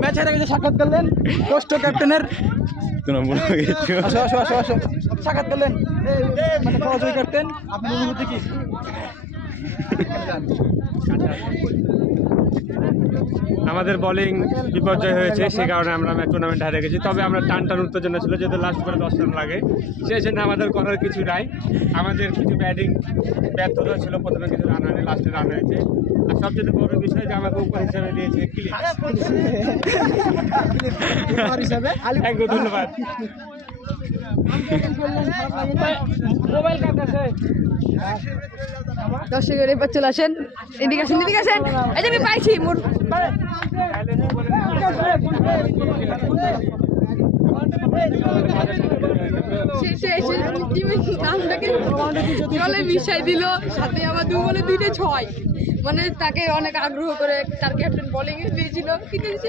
ম্যাচের আগে যে সাক্ষাৎ করলেন পোস্ট ক্যাপ্টেনের আসো আসো আসো আসো সাক্ষাৎ করলেন মানে পরাজয় করতেন আপনার অনুভূতি কি? আমাদের বোলিং বিপর্যয় হয়েছে, সে কারণে আমরা টুর্নামেন্ট হারে গেছি। তবে আমরা টান উত্তেজনা ছিল, যেহেতু লাস্ট করে 10 রান লাগে, সেই জন্য আমাদের করার কিছু নাই। আমাদের কিছু ব্যাটিং ব্যর্থতা ছিল, প্রথমে কিছু রান হয়নি, লাস্টে রান হয়েছে। আর সবচেয়ে বড় বিষয় যে আমাকে উপর হিসেবে দিয়েছে ক্লিপ। ধন্যবাদ। দর্শকের এবার চলে আসেন, এদিকে আসেন, এদিকে আসেন। এই যে আমি পাইছি মোর জলে মিশাই দিল, সাথে আমার 2 বলে 2-6, মানে তাকে অনেক আগ্রহ করে তার ক্যাপ্টেন বোলিং এ দিয়েছিল, কিন্তু সে